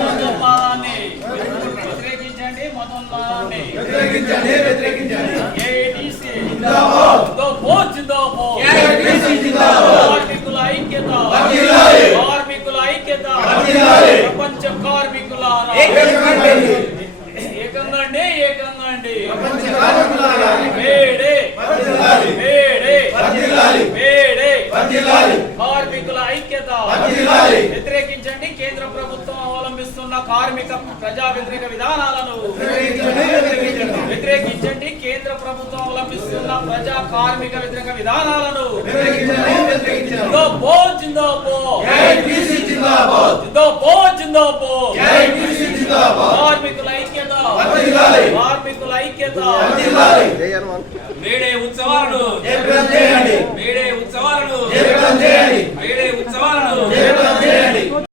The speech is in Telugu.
మతోన్మాదాన్ని వ్యతిరేకించండి. మతోన్మాదాన్ని ఏఐటీసీ జిందాబాద్ జిందాబాద్. కార్మికుల ఐక్యత, కార్మికుల ఐక్యత, ప్రపంచ కార్మికులారా ఏకంగండి ఏకంగండి. May Day May Day May Day. కార్మికుల ఐక్యత వ్యతిరేకించండి. కేంద్ర ప్రభుత్వం అవలంబిస్తున్న కార్మిక ప్రజా వ్యతిరేక విధానాలను వ్యతిరేకించండి. కేంద్ర ప్రభుత్వం అవలంబిస్తున్న ప్రజా కార్మిక వ్యతిరేక విధానాలను జిందాబాద్ జిందాబాద్ జిందాబాద్ జిందాబాద్. కార్మికుల ఐక్యత, కార్మికుల ఐక్యత. మేడే ఉత్సవాలను, మేడే ఉత్సవాలను